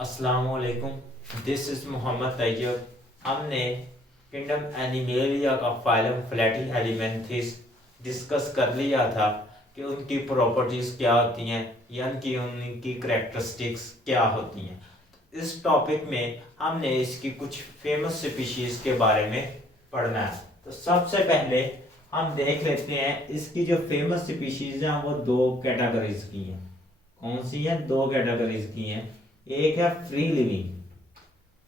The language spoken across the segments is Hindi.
अस्सलामुअलैकुम। This is Mohammad Tayyab. हमने किंगडम एनिमेलिया का फाइलम फ्लैटी हेलिमेंथिस डिस्कस कर लिया था कि उनकी प्रॉपर्टीज़ क्या होती हैं या उनकी करेक्टरिस्टिक्स क्या होती हैं। इस टॉपिक में हमने इसकी कुछ फेमस स्पीशीज़ के बारे में पढ़ना है। तो सबसे पहले हम देख लेते हैं इसकी जो फेमस स्पीशीज़ हैं वो दो कैटेगरीज की हैं। कौन सी हैं? दो कैटेगरीज की हैं। एक है फ्री लिविंग।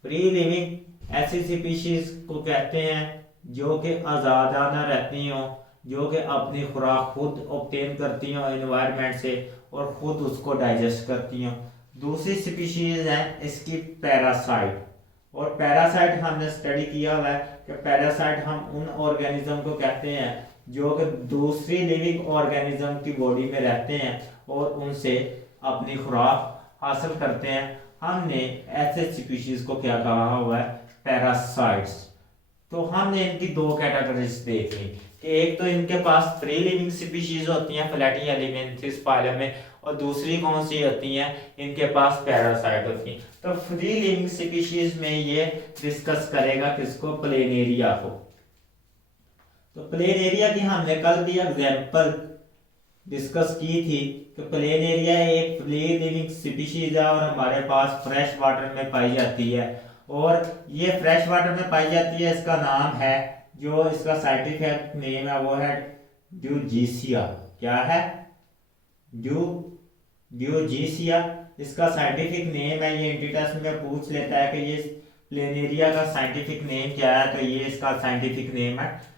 फ्री लिविंग ऐसी स्पीशीज को कहते हैं जो कि आज़ादाना रहती हो, जो कि अपनी खुराक खुद ऑब्टेन करती हो एनवायरनमेंट से और खुद उसको डाइजेस्ट करती हो। दूसरी स्पीशीज है इसकी पैरासाइट। और पैरासाइट हमने स्टडी किया हुआ है कि पैरासाइट हम उन ऑर्गेनिज्म को कहते हैं जो कि दूसरी लिविंग ऑर्गेनिज्म की बॉडी में रहते हैं और उनसे अपनी खुराक हासिल करते हैं। हमने ऐसे स्पीशीज को क्या कहा हुआ है? पैरासाइट्स। तो हमने इनकी दो कैटेगरीज देख ली कि एक तो इनके पास फ्री लिविंग स्पीशीज होती हैं फ्लैटी हेलिमेंथिस फाइलम में, और दूसरी कौन सी होती हैं? इनके पास पैरासाइट होती हैं। तो फ्री लिविंग स्पीशीज में ये डिस्कस करेगा किसको? प्लेनेरिया को। तो प्लेनेरिया की हमने कल भी एग्जाम्पल डिस्कस की थी कि प्लेनेरिया एक फ्री लिविंग स्पीशीज है और हमारे पास फ्रेश वाटर में पाई जाती है। और ये फ्रेश वाटर में पाई जाती है, इसका नाम है, जो इसका साइंटिफिक नेम है वो है ड्यूजीसिया। क्या है? ड्यूजीसिया इसका साइंटिफिक नेम है। ये इंटीटेस्ट में पूछ लेता है कि ये प्लेनेरिया का साइंटिफिक नेम क्या है, तो ये इसका साइंटिफिक नेम है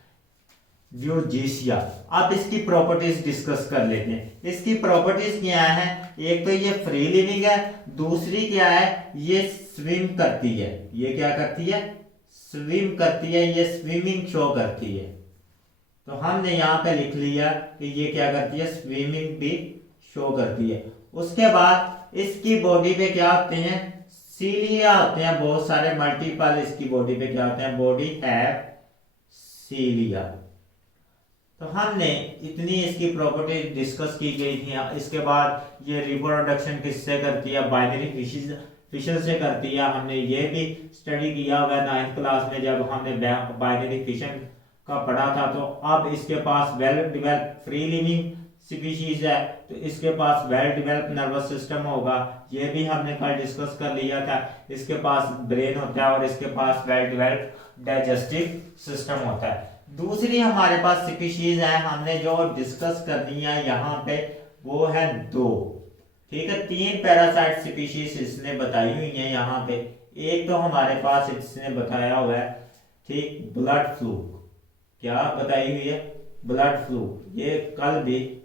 ड्यूजीसिया। अब इसकी प्रॉपर्टीज डिस्कस कर लेते हैं। इसकी प्रॉपर्टीज क्या है? एक तो ये फ्री लिविंग है, दूसरी क्या है? ये स्विम करती है। ये क्या करती है? स्विम करती है। ये स्विमिंग शो करती है। तो हमने यहाँ पे लिख लिया कि ये क्या करती है? स्विमिंग भी शो करती है। उसके बाद इसकी बॉडी पे क्या होते हैं? सीलिया होते हैं बहुत सारे, मल्टीपल। इसकी बॉडी पे क्या होते हैं? बॉडी है सीलिया। तो हमने इतनी इसकी प्रॉपर्टी डिस्कस की गई थी। इसके बाद ये रिप्रोडक्शन किससे करती है? बाइनरी फिशर से करती है। हमने ये भी स्टडी किया हुआ है 9th क्लास में जब हमने बाइनरी फिशन का पढ़ा था। तो अब इसके पास well develop free living species है, तो इसके पास वेल डिवेल्प नर्वस सिस्टम होगा। ये भी हमने कल डिस्कस कर लिया था। इसके पास ब्रेन होता है और इसके पास वेल डिवेल्प डाइजेस्टिव सिस्टम होता है। दूसरी हमारे पास स्पीशीज है हमने जो डिस्कस करनी है यहाँ पे, वो है दो। ठीक है, तीन पैरासाइट स्पीशीज इसने बताई हुई है यहाँ पे। एक तो हमारे पास इसने बताया हुआ है, ठीक, ब्लड फ्लूक। क्या बताई हुई है? Blood fluke. ये कल भी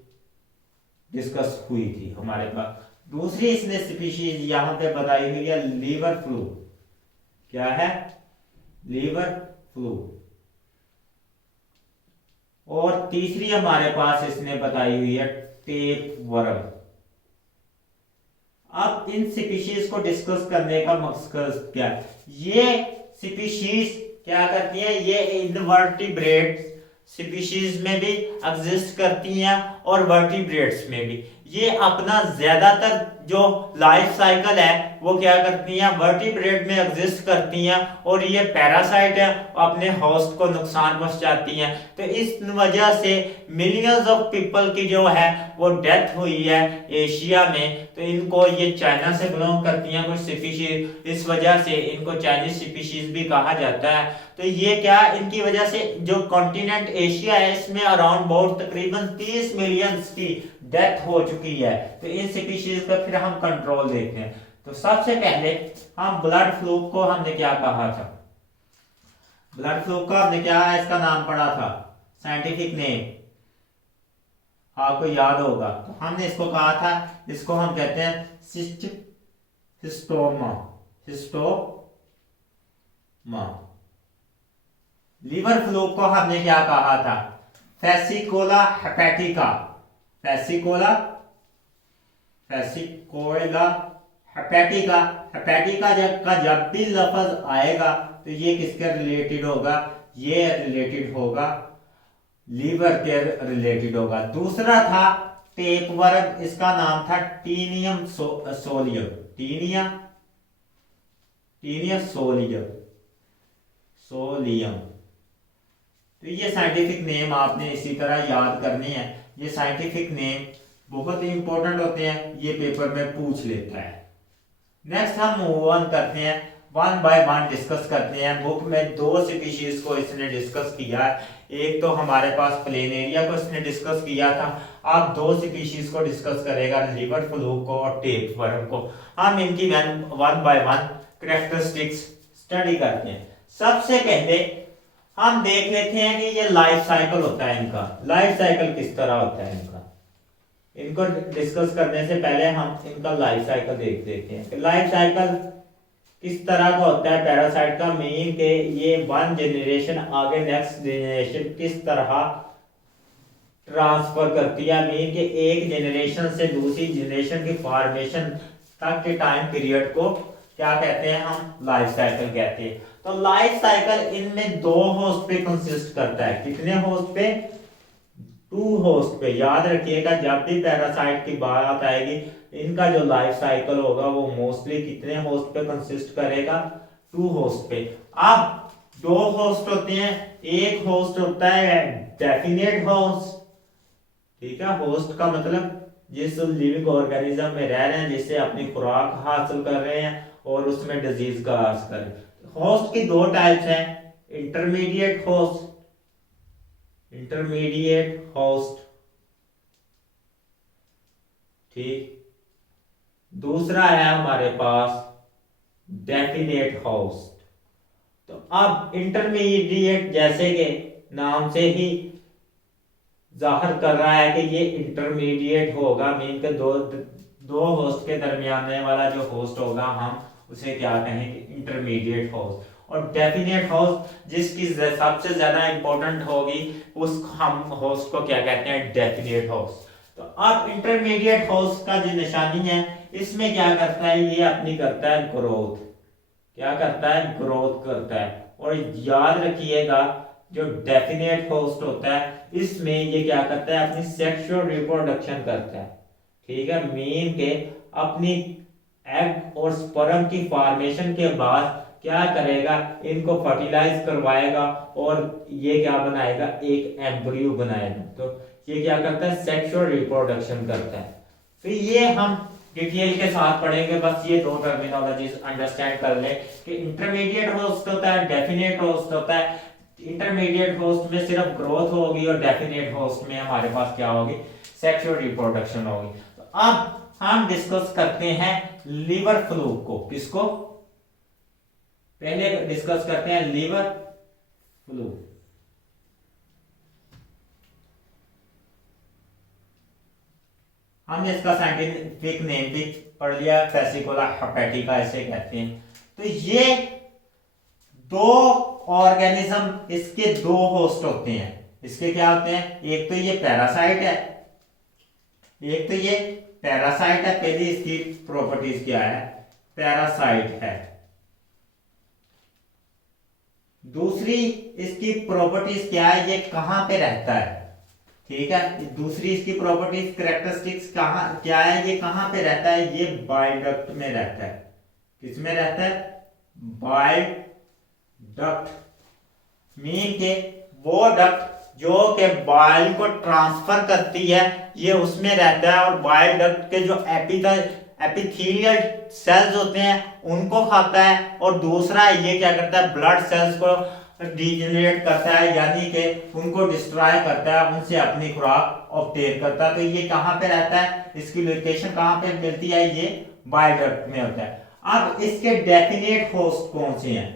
डिस्कस हुई थी हमारे पास। दूसरी इसने स्पीशीज यहाँ पे बताई हुई है लीवर फ्लूक। क्या है? Liver fluke. और तीसरी हमारे पास इसने बताई हुई है टेप वर्म। अब इन स्पीशीज को डिस्कस करने का मकसद क्या है? ये स्पीशीज क्या करती है? ये इनवर्टिब्रेट स्पीशीज में भी एग्जिस्ट करती हैं और वर्टिब्रेट्स में भी। ये अपना ज्यादातर जो लाइफ साइकिल है वो क्या करती हैं? वर्टिब्रेट में एग्जिस्ट करती हैं। और ये पैरासाइट है, अपने होस्ट को नुकसान पहुंचाती हैं। तो इस वजह से मिलियंस ऑफ पीपल की जो है वो डेथ हुई है एशिया में। तो इनको, ये चाइना से बिलोंग करती हैं कुछ स्पीशीज, इस वजह से इनको चाइनीज स्पीशीज भी कहा जाता है। तो ये क्या, इनकी वजह से जो कॉन्टिनेंट एशिया है इसमें अराउंड बहुत तकरीबन 30 मिलियन की डेथ हो चुकी है। तो इन स्पीशीज का फिर हम कंट्रोल देखते हैं। तो सबसे पहले हम ब्लड फ्लूक को हमने क्या कहा था? ब्लड फ्लूक का हमने क्या है इसका नाम पढ़ा था? साइंटिफिक नेम आपको याद होगा। तो हमने इसको कहा था, इसको हम कहते हैं सिस्ट हिस्टोमा। हिस्टोमा। लीवर फ्लूक को हमने क्या कहा था? फैसिकोला हेपेटिका। फैसिकोला हेपेटिका। हेपेटिका जब भी लफ्ज आएगा तो ये किसके रिलेटेड होगा? ये रिलेटेड होगा लीवर के रिलेटेड होगा। दूसरा था टेपवर्म, इसका नाम था टीनियम सोलियम। टीनिया टीनियस सोलियम, सोलियम। तो ये साइंटिफिक नेम आपने इसी तरह याद करनी है। ये साइंटिफिक नेम बहुत ही इंपॉर्टेंट होते हैं, ये पेपर में पूछ लेता है। नेक्स्ट हम मूव ऑन करते हैं, वन बाय वन डिस्कस करते हैं। बुक में 2 स्पीशीज को इसने डिस्कस किया है। एक तो हमारे पास प्लेन एरिया को इसने डिस्कस किया था, अब 2 स्पीशीज को डिस्कस करेगा, लिवर फ्लूक को और टेप वर्म को। हम इनकी one by one characteristics study करते हैं। सबसे पहले हम देख लेते हैं कि ये लाइफ साइकिल होता है इनका। लाइफ साइकिल किस तरह होता है इनका, इनको डिस्कस करने से पहले हम इनका लाइफ साइकिल देख लेते हैं। लाइफ साइकिल किस तरह का होता है पैरासाइट का, मीन के ये 1 जनरेशन आगे नेक्स्ट जनरेशन किस तरह ट्रांसफर करती है, मीन के एक जनरेशन से दूसरी जनरेशन की फॉर्मेशन तक के टाइम पीरियड को क्या कहते हैं, हम लाइफ साइकिल कहते हैं। तो लाइफ साइकिल इनमें 2 होस्ट पे कंसिस्ट करता है। कितने होस्ट पे, 2 होस्ट पे। याद रखिएगा जब भी पैरासाइट की बात आएगी, इनका जो लाइफ साइकिल होगा वो मोस्टली कितने होस्ट पे कंसिस्ट करेगा, 2 होस्ट पे। अब 2 होस्ट होते हैं, एक होस्ट होता है डेफिनेट होस्ट, ठीक है। होस्ट का मतलब जिस लिविंग ऑर्गेनिज्म में रह रहे हैं, जिससे अपनी खुराक हासिल कर रहे हैं और उसमें डिजीज का आस करें। होस्ट की 2 टाइप्स हैं, इंटरमीडिएट होस्ट, इंटरमीडिएट होस्ट, ठीक। दूसरा है हमारे पास डेफिनेट होस्ट। तो अब इंटरमीडिएट जैसे कि नाम से ही जाहिर कर रहा है कि ये इंटरमीडिएट होगा, मीन के दो होस्ट के दरमियाने वाला जो होस्ट होगा हम उसे क्या कहेंगे, इंटरमीडिएट होस्ट। और डेफिनेट होस्ट जिसकी सबसे ज्यादा इंपॉर्टेंट होगी उस हम होस्ट को क्या कहते हैं, डेफिनेट होस्ट। तो अब इंटरमीडिएट होस्ट का जो निशानी है, इसमें क्या करता है, ये अपनी करता है ग्रोथ। क्या करता है, ग्रोथ करता है। और याद रखिएगा जो डेफिनेट होस्ट होता है इसमें ये क्या करता है, अपनी सेक्सुअल रिप्रोडक्शन करता है, ठीक है। मीन के अपनी एग और स्पर्म की फॉर्मेशन के बाद क्या करेगा, इनको फर्टिलाइज करवाएगा और ये क्या बनाएगा, एक एम्ब्रियो बनाएगा। तो ये क्या करता है, सेक्सुअल रिप्रोडक्शन करता है। फिर ये हम डिटेल के साथ पढ़ेंगे, बस ये 2 टर्मिनोलॉजीज अंडरस्टैंड कर लें कि इंटरमीडिएट होस्ट होता है, डेफिनेट होस्ट होता है। इंटरमीडिएट होस्ट में सिर्फ ग्रोथ होगी और डेफिनेट होस्ट में हमारे पास क्या होगी, सेक्सुअल रिप्रोडक्शन होगी। तो अब हम डिस्कस करते हैं लिवर फ्लूक को। किसको, पहले डिस्कस करते हैं लिवर फ्लूक। हमने इसका साइंटिफिक नेम भी पढ़ लिया, फेसिकोला हेपेटिका इसे कहते हैं। तो ये 2 ऑर्गेनिज्म, इसके 2 होस्ट होते हैं। इसके क्या होते हैं, एक तो ये पैरासाइट है, एक तो ये पैरासाइट है। पहली इसकी प्रॉपर्टीज क्या है, पैरासाइट है। दूसरी इसकी प्रॉपर्टीज क्या है, ये कहां पे रहता है, ठीक है। दूसरी इसकी प्रॉपर्टीज कैरेक्टरिस्टिक्स कहां क्या है, ये कहां पे रहता है, ये बाइल डक्ट में रहता है। किस में रहता है, बाइल डक्ट। मीन के वो डक्ट जो के बाइल को ट्रांसफर करती है, ये उसमें रहता है। और बाइल डक्ट के जो एपिथेलियल सेल्स होते हैं उनको खाता है। और दूसरा ये क्या करता है, ब्लड सेल्स को डीजेनरेट करता है, यानी कि उनको डिस्ट्रॉय करता है, उनसे अपनी खुराक ऑब्टेन करता है। तो ये कहां पे रहता है, इसकी लोकेशन कहां पे मिलती है, ये बाइल डक्ट में होता है। अब इसके डेफिनेट होस्ट कौन से हैं,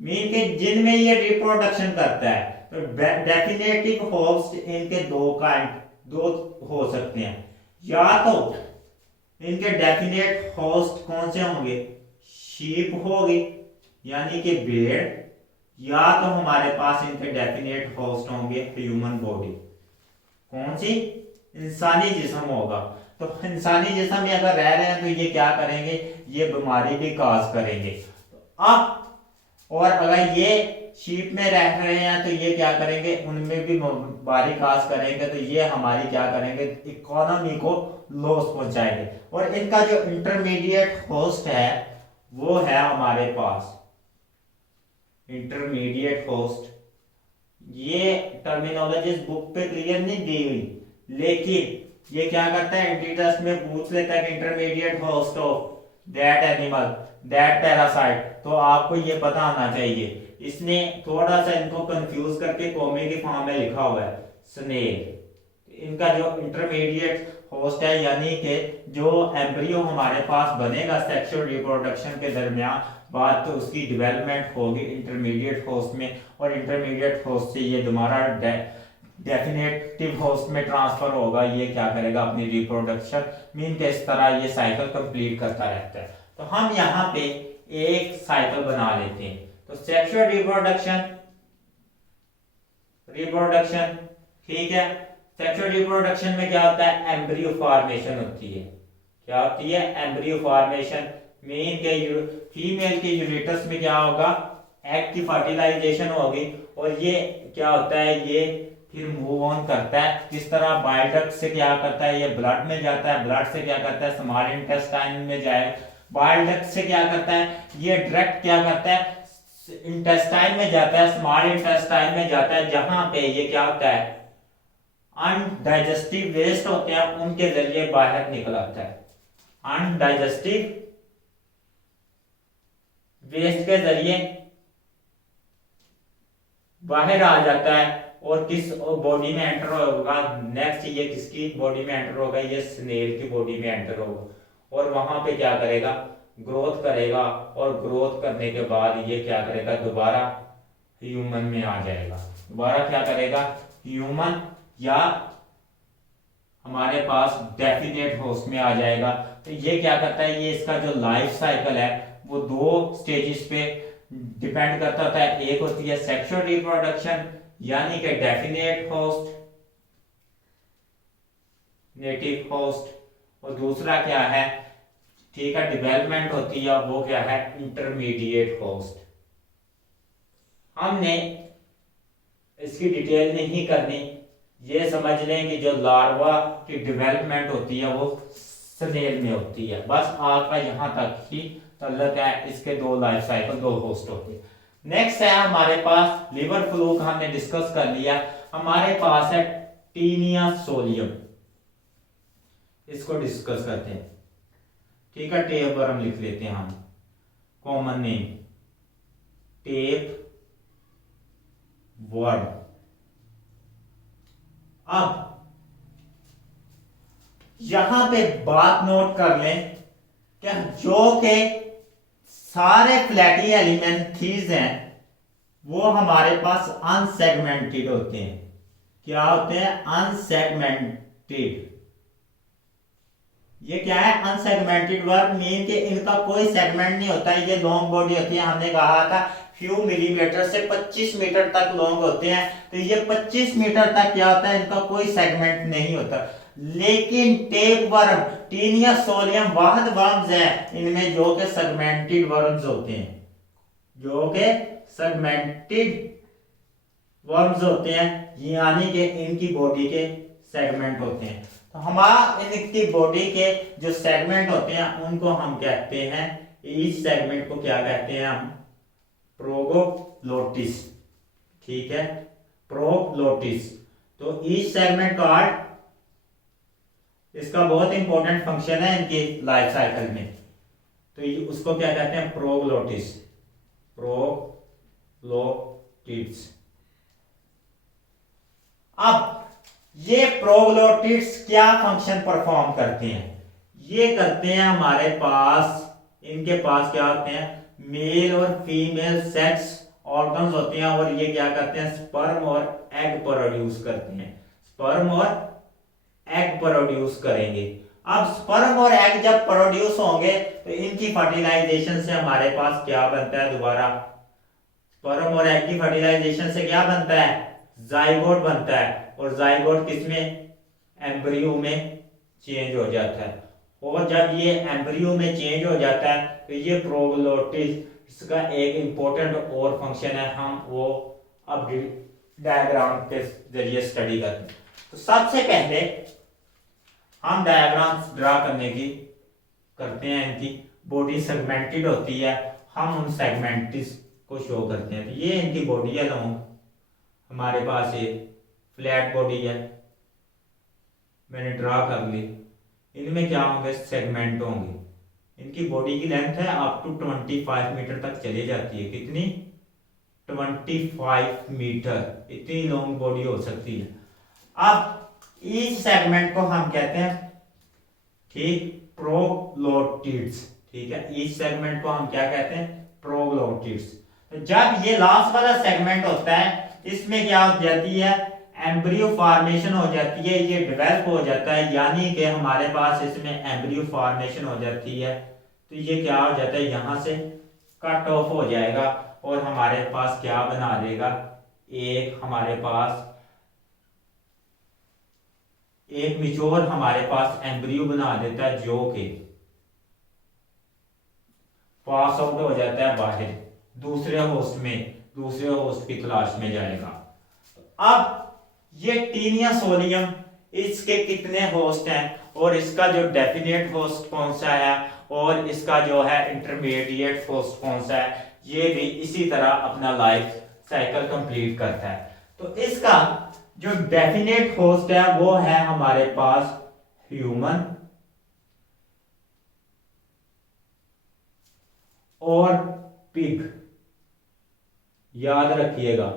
मीन के जिनमें ये रिप्रोडक्शन करता है। तो डेफिनेटिव होस्ट इनके 2 हो सकते हैं। या तो इनके डेफिनेट होस्ट कौन से होंगे, शीप होगी यानी कि भेड़, या तो हमारे पास इनके डेफिनेट होस्ट होंगे ह्यूमन बॉडी। कौन सी, इंसानी जिस्म होगा। तो इंसानी जिस्म में अगर रह रहे हैं तो ये क्या करेंगे, ये बीमारी भी काज करेंगे। अब और अगर ये शीप में रह रहे हैं तो ये क्या करेंगे, उनमें भी बीमारी काज करेंगे। तो ये हमारी क्या करेंगे, इकोनॉमी को लॉस पहुंचाएंगे। और इनका जो इंटरमीडिएट होस्ट है वो है हमारे पास इंटरमीडिएट होस्ट। ये टर्मिनोलॉजी इस बुक पे क्लियर नहीं दी हुई, लेकिन ये क्या करता है, एंटीट्रस्ट में पूछ लेता है कि intermediate host of that animal that parasite, तो आपको ये पता आना चाहिए। इसने थोड़ा सा इनको कंफ्यूज करके कॉमे की फॉर्म में लिखा हुआ है स्नेल। इनका जो इंटरमीडिएट होस्ट है, यानी कि जो एम्ब्रियो हमारे पास बनेगा सेक्सुअल रिप्रोडक्शन के दरमियान, बात तो उसकी डेवलपमेंट होगी इंटरमीडिएट होस्ट में, और इंटरमीडिएट होस्ट से ये दोबारा डेफिनेटिव होस्ट में ट्रांसफर होगा। ये क्या करेगा, अपनी रिप्रोडक्शन मीन के इस तरह ये साइकिल कंप्लीट करता रहता है। तो हम यहाँ पे एक साइकिल बना लेते हैं। तो सेक्सुअल रिप्रोडक्शन ठीक है। सेक्सुअल रिप्रोडक्शन में क्या होता है, एम्ब्रियो फॉर्मेशन होती है। क्या होती है, एम्ब्रियो फॉर्मेशन। मेन के फीमेल के यूरेटस में क्या होगा, एग की फर्टिलाइजेशन होगी, और ये क्या होता है, ये फिर मूव ऑन करता है। किस तरह, बाइल डक्ट से क्या करता है, ये ब्लड में जाता है, ब्लड से क्या करता है, स्मॉल इंटेस्टाइन में जाए, बाइल डक्ट से क्या करता है, ये डायरेक्ट क्या करता है, इंटेस्टाइन में जाता है, स्मॉल इंटेस्टाइन में जाता है, जहां पे ये क्या होता है, अनडाइजेस्टिव वेस्ट होते हैं, उनके जरिए बाहर निकल आता है। अनडाइजेस्टिव वेस्ट के जरिए बाहर आ जाता है, और किस बॉडी में एंटर होगा, नेक्स्ट ये किसकी बॉडी में एंटर होगा, ये स्नेल की बॉडी में एंटर होगा, और वहां पे क्या करेगा, ग्रोथ करेगा, और ग्रोथ करने के बाद ये क्या करेगा, दोबारा ह्यूमन में आ जाएगा। दोबारा क्या करेगा, ह्यूमन या हमारे पास डेफिनेट होस्ट में आ जाएगा। तो ये क्या करता है, ये इसका जो लाइफ साइकिल है वो दो स्टेजेस पे डिपेंड करता होता है। एक होती है सेक्सुअल रिप्रोडक्शन, यानी कि डेफिनेट होस्ट, नेटिव होस्ट, और दूसरा क्या है, ठीक है, डेवलपमेंट होती है, वो क्या है, इंटरमीडिएट होस्ट। हमने इसकी डिटेल नहीं करनी, ये समझ लें कि जो लार्वा की डेवलपमेंट होती है वो स्नेल में होती है। बस आपका यहां तक ही तल्लक है, इसके दो लाइफ साइकिल, दो होस्ट होते हैं। नेक्स्ट है हमारे पास लिवर फ्लूक, हमने डिस्कस कर लिया। हमारे पास है टीनिया सोलियम, इसको डिस्कस करते हैं। ठीक है, टेप वर्म लिख लेते हैं हम, कॉमन नेम टेप वर्म। अब यहां पे बात नोट कर लें कि जो के सारे फ्लैटी एलिमेंथीज हैं वो हमारे पास अनसेगमेंटेड होते हैं। क्या होते हैं, अनसेगमेंटेड। ये क्या है, अनसेगमेंटेड वर्ड मीन कि इनका कोई सेगमेंट नहीं होता है। ये लॉन्ग बॉडी होती है, हमने कहा था फ्यू मिलीमीटर से 25 मीटर तक लॉन्ग होते हैं। तो ये 25 मीटर तक क्या होता है, इनका कोई सेगमेंट नहीं होता। लेकिन टेप वर्म, टीनिया सोलियम वाहद वर्म्स हैं इनमें जो के सेगमेंटेड वर्म्स होते हैं, जो के सेगमेंटेड वर्म्स होते हैं, यानी कि इनकी बॉडी के सेगमेंट होते हैं। तो हमारा इनकी बॉडी के जो सेगमेंट होते हैं उनको हम कहते हैं, इस सेगमेंट को क्या कहते हैं हम, प्रोगलोटिस। ठीक है, प्रोगलोटिस। तो ईच सेगमेंट कार्ड, इसका बहुत इंपॉर्टेंट फंक्शन है इनकी लाइफ साइकिल में, तो उसको क्या कहते हैं, प्रोगलोटिस। प्रोगलोटिस। अब ये प्रोगलोटिस क्या फंक्शन परफॉर्म करते हैं, ये करते हैं हमारे पास, इनके पास क्या होते हैं, मेल और फीमेल सेक्स ऑर्गन्स होते हैं, और ये क्या करते हैं, स्पर्म और एग प्रोड्यूस करते हैं। स्पर्म और एग प्रोड्यूस करेंगे। अब स्पर्म और एग जब प्रोड्यूस होंगे तो इनकी फर्टिलाइजेशन से हमारे पास क्या बनता है, दोबारा स्पर्म और एग की फर्टिलाइजेशन से क्या बनता है, जाइगोट बनता है। और जाइगोट किसमें, एम्ब्रियो में चेंज हो जाता है। और जब ये एम्ब्रियो में चेंज हो जाता है तो ये प्रोगलोटिस का एक इंपॉर्टेंट और फंक्शन है, हम वो अब डायग्राम के जरिए स्टडी करते हैं। तो सबसे पहले हम डायग्राम्स ड्रा करने की करते हैं इनकी। बॉडी सेगमेंटेड होती है, हम उन सेगमेंट्स को शो करते हैं। तो ये इनकी बॉडी है लॉन्ग, हमारे पास ये फ्लैट बॉडी है, मैंने ड्रा कर ली। इनमें क्या होंगे, सेगमेंट होंगे। इनकी बॉडी की लेंथ है अप टू 25 मीटर तक चली जाती है। कितनी, 25 मीटर, इतनी लॉन्ग बॉडी हो सकती है। अब इस सेगमेंट को हम कहते हैं, ठीक, प्रोग्लोटिड्स। ठीक है, इस सेगमेंट को हम क्या कहते हैं, प्रोग्लोटिड्स। तो जब ये लास्ट वाला सेगमेंट होता है, इसमें क्या हो जाती है, एम्ब्रियो फॉर्मेशन हो जाती है, ये डेवलप हो जाता है, यानी कि हमारे पास इसमें एम्ब्रियो फॉर्मेशन हो जाती है। तो ये क्या हो जाता है, यहां से कट ऑफ हो जाएगा और हमारे पास क्या बना देगा, एक हमारे पास एक मिचोर हमारे पास एम्ब्रियो बना देता है, जो कि पास आउट हो जाता है बाहर, दूसरे होस्ट में, दूसरे होस्ट की तलाश में जाएगा। अब ये टीनिया सोलियम, इसके कितने होस्ट हैं और इसका जो डेफिनेट होस्ट कौन सा है और इसका जो है इंटरमीडिएट होस्ट कौन सा है, ये भी इसी तरह अपना लाइफ साइकिल कंप्लीट करता है। तो इसका जो डेफिनेट होस्ट है वो है हमारे पास ह्यूमन और पिग। याद रखिएगा,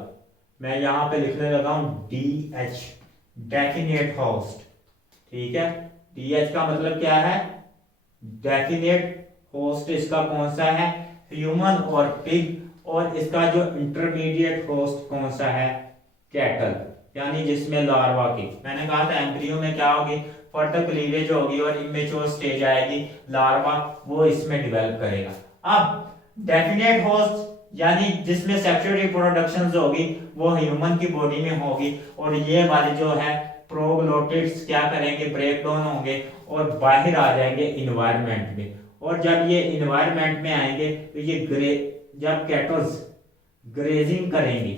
मैं यहां पे लिखने लगा हूं DH, डेफिनेट होस्ट। ठीक है, DH का मतलब क्या है, डेफिनेट होस्ट इसका कौन सा है, ह्यूमन और पिग। और इसका जो इंटरमीडिएट होस्ट कौन सा है, कैटल, यानी जिसमें लार्वा की, मैंने कहा था एम्ब्रियो में क्या होगी, फर्दर क्लीवेज होगी और इमेच्योर स्टेज आएगी, लार्वा वो इसमें डेवलप करेगा। अब डेफिनेट होस्ट यानी जिसमें सेक्सुअल रिप्रोडक्शन होगी वो ह्यूमन की बॉडी में होगी, और ये वाले जो है प्रोग्लोटिड्स क्या करेंगे, ब्रेक डाउन होंगे और बाहर आ जाएंगे इन्वायरमेंट में। और जब ये इन्वायरमेंट में आएंगे तो ये जब कैटल्स ग्रेजिंग करेंगी,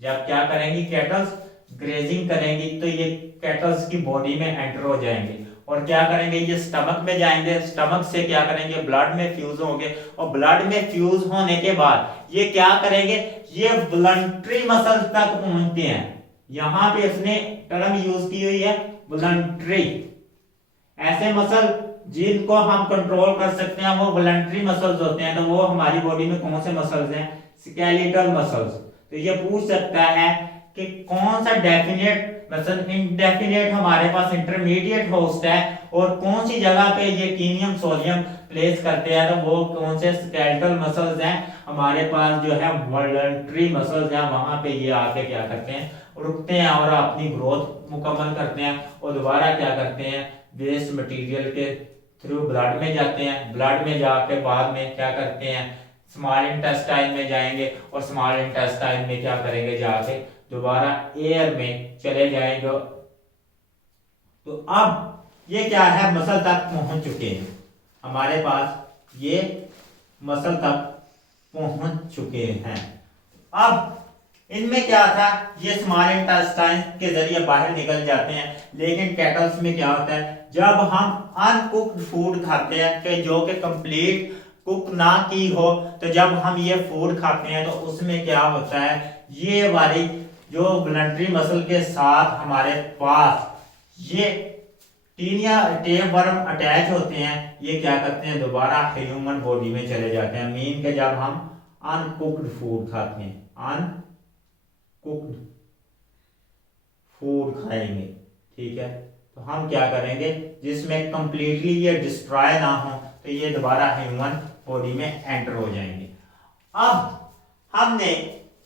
जब क्या करेंगी, कैटल्स ग्रेजिंग करेंगी, तो ये कैटल्स की बॉडी में एंटर हो जाएंगे और क्या करेंगे, ये स्टमक में जाएंगे, स्टमक से क्या करेंगे, ब्लड में फ्यूज होंगे, और ब्लड में फ्यूज होने के बाद ये क्या करेंगे, ये वॉलंटरी मसल तक पहुंचते हैं। यहां पे इसने टर्म यूज की हुई है वॉलंटरी। ऐसे मसल जिनको हम कंट्रोल कर सकते हैं वो वॉलंटरी मसल्स होते हैं। तो वो हमारी बॉडी में कौन से मसल्स हैं, स्केलेटल मसल्स। तो ये पूछ सकता है कि कौन सा डेफिनेट मसल इंडेफिनेट हमारे पास इंटरमीडिएट होस्ट है और कौन सी जगह पे ये कीनियम सोलियम प्लेस करते हैं, तो वो कौन से स्केलेटल मसल्स हैं हमारे पास, जो है वॉलंटरी मसल्स हैं। वहां पे ये आके क्या करते हैं, रुकते हैं और अपनी ग्रोथ मुकम्मल करते हैं और दोबारा क्या करते हैं, वेस्ट मटेरियल के थ्रू ब्लड में जाते हैं। ब्लड में जाके बाद में क्या करते हैं, स्मॉल इंटेस्टाइन में जाएंगे और स्मॉल इंटेस्टाइन में क्या करेंगे, जाके दोबारा एयर में चले जाएंगे। तो अब ये क्या है, मसल तक पहुंच चुके हैं, हमारे पास ये मसल तक पहुंच चुके हैं। अब इनमें क्या था, ये स्मॉल इंटेस्टाइन के जरिए बाहर निकल जाते हैं। लेकिन कैटल्स में क्या होता है, जब हम अनकुक्ड फूड खाते हैं कि जो कि कंप्लीट कुक ना की हो, तो जब हम ये फूड खाते हैं तो उसमें क्या होता है, ये वाली जो वॉलंटरी मसल के साथ हमारे पास ये टीनिया टेपवर्म अटैच होते हैं। ये क्या करते हैं, दोबारा ह्यूमन बॉडी में चले जाते हैं। मीन के जब हम अनकुक्ड फूड खाते हैं, अनकुक्ड फूड खाएंगे, ठीक है, तो हम क्या करेंगे, जिसमें कंप्लीटली ये डिस्ट्रॉय ना हो, तो ये दोबारा ह्यूमन बॉडी में एंटर हो जाएंगे। अब हमने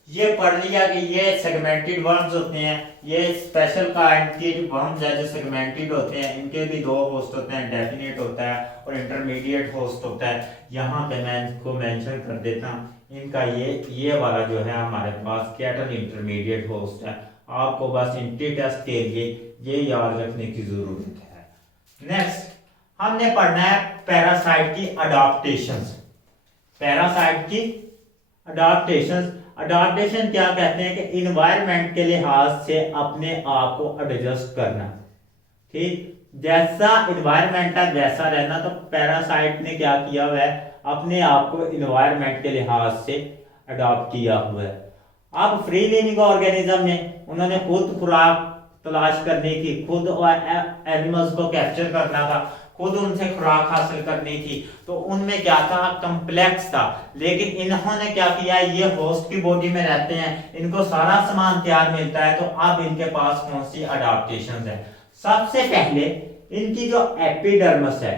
ये पढ़ लिया कि ये सेगमेंटेड वर्म्स होते हैं, ये स्पेशल काइंड के वर्म्स है जो सेगमेंटेड होते हैं। इनके भी दो होस्ट होते हैं, डेफिनेट होता है और इंटरमीडिएट होस्ट होता है। यहाँ पे मैं इसको मेंशन कर देता हूँ, इनका ये वाला जो है हमारे पास कैटल इंटरमीडिएट होस्ट है। आपको बस इंटी टेस्ट के लिए ये याद रखने की जरूरत है। नेक्स्ट हमने पढ़ना है पैरासाइट की अडॉप्टेशंस। पैरासाइट की अडॉप्टेशंस, अडॉप्टेशन क्या कहते हैं कि इन्वायरमेंट के लिहाज से अपने आप को एडजस्ट करना, ठीक। जैसा इन्वायरमेंट है वैसा रहना। तो पैरासाइट ने क्या किया हुआ है, अपने आप को इन्वायरमेंट के लिहाज से अडॉप्ट किया हुआ है। अब फ्री लिविंग ऑर्गेनिज्म में उन्होंने खुद खुराक तलाश करनी थी, खुद एनिमल्स को कैप्चर करना था, खुद उनसे खुराक हासिल करनी थी। तो उनमें क्या था, कम्प्लेक्स था। लेकिन इन्होंने क्या किया, ये होस्ट की बॉडी में रहते हैं, इनको सारा सामान तैयार मिलता है। तो अब इनके पास कौन सी अडाप्टेशन है। सबसे पहले इनकी जो एपिडर्मस है,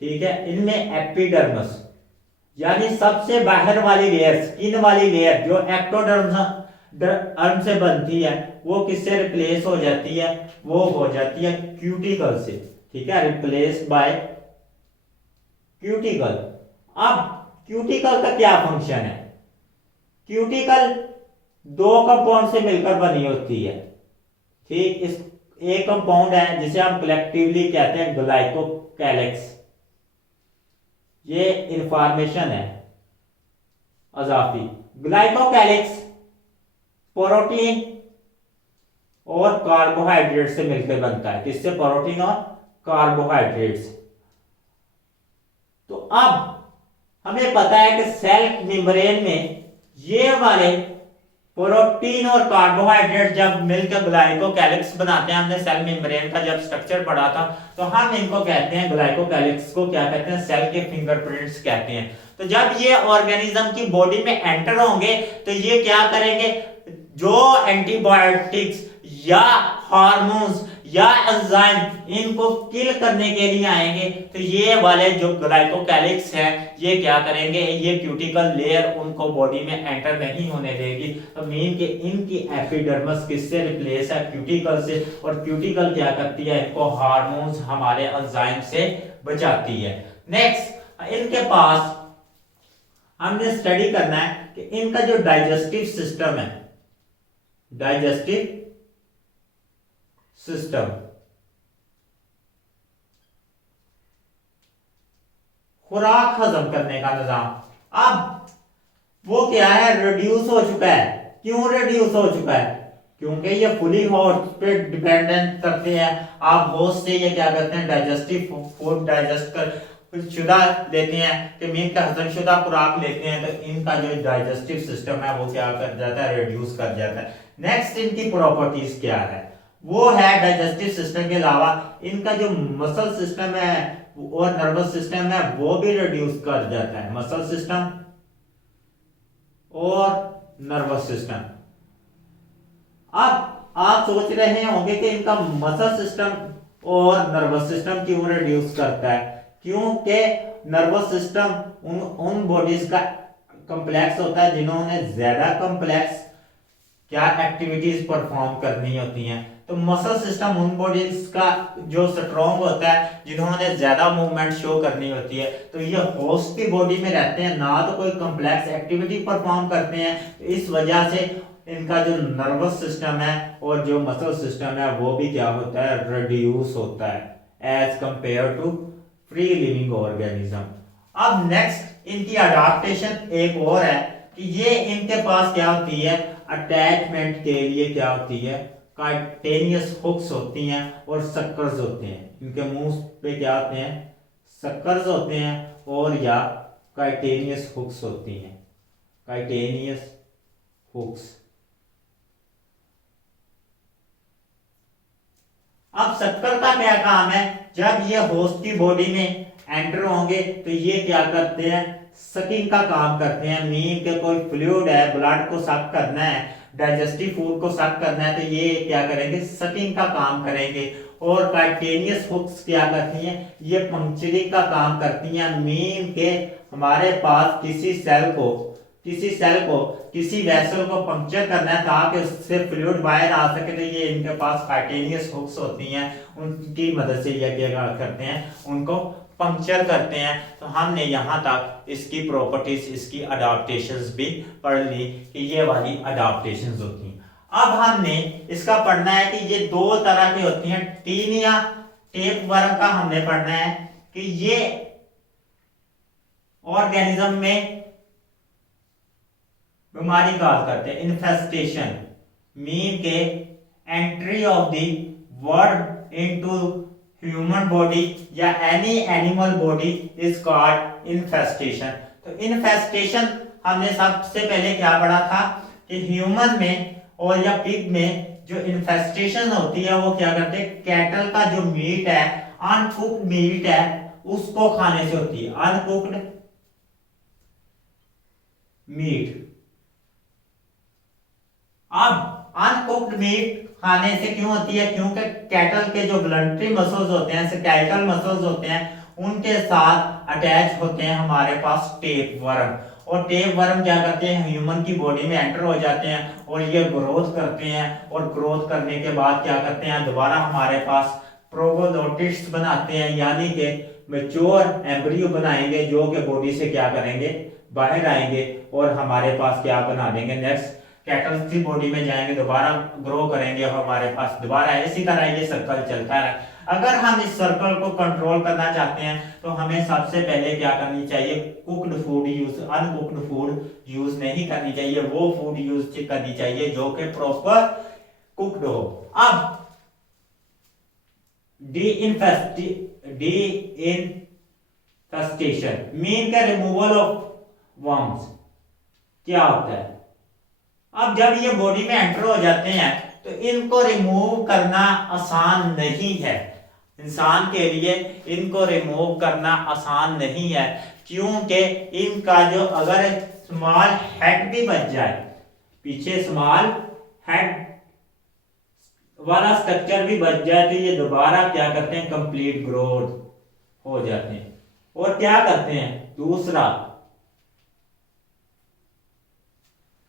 ठीक है, इनमें एपिडर्मस यानी सबसे बाहर वाली लेयर, स्किन वाली लेयर जो एक्टोडर्म से बनती है, वो किससे रिप्लेस हो जाती है, वो हो जाती है क्यूटिकल से। ठीक है, रिप्लेस बाय क्यूटिकल। अब क्यूटिकल का क्या फंक्शन है, क्यूटिकल दो कंपाउंड से मिलकर बनी होती है। ठीक, इस एक कंपाउंड है जिसे हम कलेक्टिवली कहते हैं ग्लाइकोकैलिक्स। ये इंफॉर्मेशन है अजाफी। ग्लाइकोकैलिक्स प्रोटीन और कार्बोहाइड्रेट से मिलकर बनता है। किससे, प्रोटीन और कार्बोहाइड्रेट्स। तो अब हमें पता है कि सेल मेम्ब्रेन में ये वाले प्रोटीन और कार्बोहाइड्रेट जब मिलकर ग्लाइकोकैलिक्स बनाते हैं, हमने सेल मेम्ब्रेन का जब स्ट्रक्चर पढ़ा था, तो हम इनको कहते हैं, ग्लाइकोकैलिक्स को क्या कहते हैं, सेल के फिंगरप्रिंट्स कहते हैं। तो जब ये ऑर्गेनिज्म की बॉडी में एंटर होंगे तो ये क्या करेंगे, जो एंटीबायोटिक्स या हार्मोन्स या एंजाइम इनको किल करने के लिए आएंगे, तो ये वाले जो ग्लाइकोकैलिक्स हैं ये क्या करेंगे, ये क्यूटिकल लेयर उनको बॉडी में एंटर नहीं होने देगी। तो मीन के इनकी एपिडर्मिस किससे रिप्लेस है, क्यूटिकल से। और क्यूटिकल क्या करती है, इनको हार्मोन्स, हमारे एंजाइम से बचाती है। नेक्स्ट, इनके पास हमने स्टडी करना है कि इनका जो डाइजेस्टिव सिस्टम है, डाइजेस्टिव सिस्टम, खुराक हजम करने का निजाम, अब वो क्या है, रिड्यूस हो चुका है। क्यों रिड्यूस हो चुका है, क्योंकि ये फुली होस्ट पे डिपेंडेंट करते हैं। आप होस्ट से ये क्या करते हैं, डाइजेस्टिव फूड डाइजेस्ट कर शुदा लेते हैं, कि मीन का हजम शुदा खुराक लेते हैं, तो इनका जो डाइजेस्टिव सिस्टम है वो क्या कर जाता है, रिड्यूस कर जाता है। नेक्स्ट, इनकी प्रॉपर्टीज क्या है, वो है डाइजेस्टिव सिस्टम के अलावा इनका जो मसल सिस्टम है और नर्वस सिस्टम है वो भी रिड्यूस कर जाता है। मसल सिस्टम और नर्वस सिस्टम। अब आप सोच रहे होंगे कि इनका मसल सिस्टम और नर्वस सिस्टम क्यों रिड्यूस करता है, क्योंकि नर्वस सिस्टम उन बॉडीज का कॉम्प्लेक्स होता है जिन्होंने ज्यादा कॉम्प्लेक्स क्या एक्टिविटीज परफॉर्म करनी होती हैं। तो मसल सिस्टम उन बॉडीज का जो स्ट्रॉन्ग होता है जिन्होंने ज्यादा मूवमेंट शो करनी होती है। तो ये होस्ट की बॉडी में रहते हैं, ना तो कोई कॉम्प्लेक्स एक्टिविटी परफॉर्म करते हैं, तो इस वजह से इनका जो नर्वस सिस्टम है और जो मसल सिस्टम है वो भी क्या होता है, रिड्यूस होता है as compare to free living organism. अब नेक्स्ट, इनकी अडाप्टेशन एक और है कि ये इनके पास क्या होती है, अटैचमेंट के लिए क्या होती है, काइटेनियस हुक्स होती हैं और सक्कर्स होते हैं। इनके मुंह पे क्या होते हैं, सक्कर्स होते हैं और या काइटेनियस हुक्स होती हैं, काइटेनियस हुक्स। अब सक्कर का क्या काम है, जब ये होस्ट की बॉडी में एंटर होंगे तो ये क्या करते हैं, सकिंग का काम करते हैं। मीन के कोई फ्लूइड है, ब्लड को सक करना है, डाइजेस्टिव फूड को सक करना है, तो ये क्या करेंगे, सकिंग का काम करेंगे। और काइटेनियस हुक्स क्या करती हैं, ये पंक्चरिंग का काम करती हैं। मीन के हमारे पास किसी सेल को किसी वेसल को पंक्चर करना है ताकि उससे फ्लूइड बाहर आ सके, तो ये इनके पास काइटेनियस हुक्स होती हैं, उनकी मदद से ये क्या करते हैं, उनको पंक्चर करते हैं। तो हमने यहाँ तक इसकी प्रॉपर्टीज, इसकी अडाप्टेशंस भी पढ़ ली कि ये वाली अडाप्टेशंस होती हैं। अब हमने इसका पढ़ना है कि ये दो तरह की होती हैं, टीन या टेप वर्म का हमने पढ़ना है कि ये ऑर्गेनिज्म में बीमारी काज करते हैं, इन्फेस्टेशन, मीन के entry of the word into human body या any animal body is called infestation. तो इन्फेस्टेशन हमने सबसे पहले क्या पढ़ा था कि ह्यूमन में और या पिग में जो इन्फेस्टेशन होती है वो क्या करते हैं, कैटल का जो मीट है, अनकुक्ड मीट है, उसको खाने से होती है, अनकुक्ड मीट। अब अनकुक्ड मीट खाने से क्यों होती है, क्योंकि कैटल के जो ग्लंटरी मसल्स होते हैं, स्केलेटल मसल्स होते हैं, उनके साथ अटैच होते हैं हमारे पास टेप वर्म, और टेप वर्म क्या करते हैं, ह्यूमन की बॉडी में एंटर हो जाते हैं और ये ग्रोथ करते हैं, और ग्रोथ करने के बाद क्या करते हैं, दोबारा हमारे पास प्रोगोनोटिड्स बनाते हैं, यानी कि मैच्योर एम्ब्रियो बनाएंगे जो कि बॉडी से क्या करेंगे, बाहर आएंगे और हमारे पास क्या बना देंगे, नेक्स्ट कैटल की बॉडी में जाएंगे, दोबारा ग्रो करेंगे और हमारे पास दोबारा इसी तरह ये सर्कल चलता है। अगर हम इस सर्कल को कंट्रोल करना चाहते हैं तो हमें सबसे पहले क्या करनी चाहिए, cooked food use, uncooked food use नहीं करनी चाहिए, वो फूड यूज करनी चाहिए जो कि प्रॉपर कुक्ड हो। अब डिइन्फेस्टेशन मीन का रिमूवल ऑफ वर्म्स क्या होता है। अब जब ये बॉडी में एंटर हो जाते हैं तो इनको रिमूव करना आसान नहीं है, इंसान के लिए इनको रिमूव करना आसान नहीं है, क्योंकि इनका जो अगर स्मॉल हेड भी बच जाए, पीछे स्मॉल हेड वाला स्ट्रक्चर भी बच जाए तो ये दोबारा क्या करते हैं, कंप्लीट ग्रोथ हो जाते हैं। और क्या करते हैं,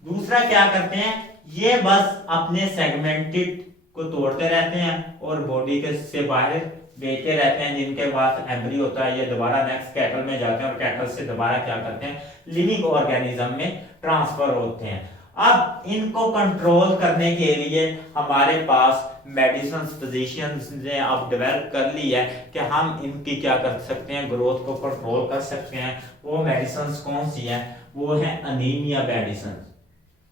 दूसरा क्या करते हैं, ये बस अपने सेगमेंटेड को तोड़ते रहते हैं और बॉडी के से बाहर बेचते रहते हैं, जिनके पास एम्ब्रियो होता है ये दोबारा नेक्स्ट कैटल में जाते हैं और कैटल से दोबारा क्या करते हैं, लिविंग ऑर्गेनिज्म में ट्रांसफर होते हैं। अब इनको कंट्रोल करने के लिए हमारे पास मेडिसिन फिजिशियंस ने अब डेवलप कर ली है कि हम इनकी क्या कर सकते हैं, ग्रोथ को कंट्रोल कर सकते हैं। वो मेडिसिन कौन सी हैं, वो है अनीमिया मेडिसिन,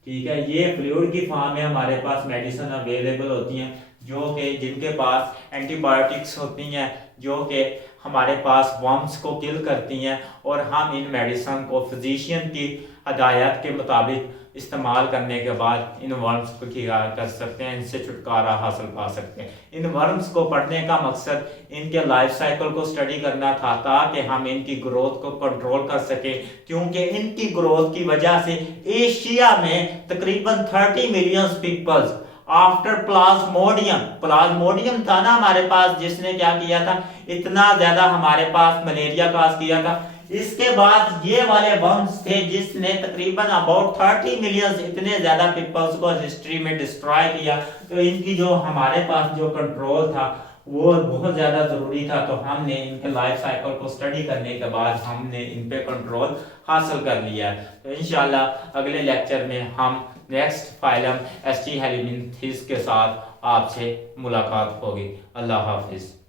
ठीक है। ये फ्लूइड की फॉर्म में हमारे पास मेडिसिन अवेलेबल होती हैं जो कि जिनके पास एंटीबायोटिक्स होती हैं जो कि हमारे पास वर्म्स को किल करती हैं, और हम इन मेडिसिन को फिजिशियन की हदायत के मुताबिक इस्तेमाल करने के बाद इन वर्म्स को क्या कर सकते हैं, इनसे छुटकारा हासिल पा सकते हैं। इन वर्म्स को पढ़ने का मकसद इनके लाइफ साइकिल को स्टडी करना था ताकि हम इनकी ग्रोथ को कंट्रोल कर सके, क्योंकि इनकी ग्रोथ की वजह से एशिया में तकरीबन 30 मिलियन पीपल्स आफ्टर प्लाज्मोडियम था ना हमारे पास, जिसने क्या किया था, इतना ज्यादा हमारे पास मलेरिया काज किया था। इसके बाद ये वाले वर्म्स थे जिसने तकरीबन अबाउट 30 मिलियन इतने ज्यादा पीपल्स को हिस्ट्री में डिस्ट्रॉय किया। तो इनकी जो हमारे पास जो कंट्रोल था वो बहुत ज्यादा जरूरी था। तो हमने इनके लाइफ साइकिल को स्टडी करने के बाद हमने इन पे कंट्रोल हासिल कर लिया है। तो इंशाल्लाह अगले लेक्चर में हम नेक्स्ट फाइलम एस्टी हेलिमिन्थेस के साथ आपसे मुलाकात होगी। अल्लाह हाफिज।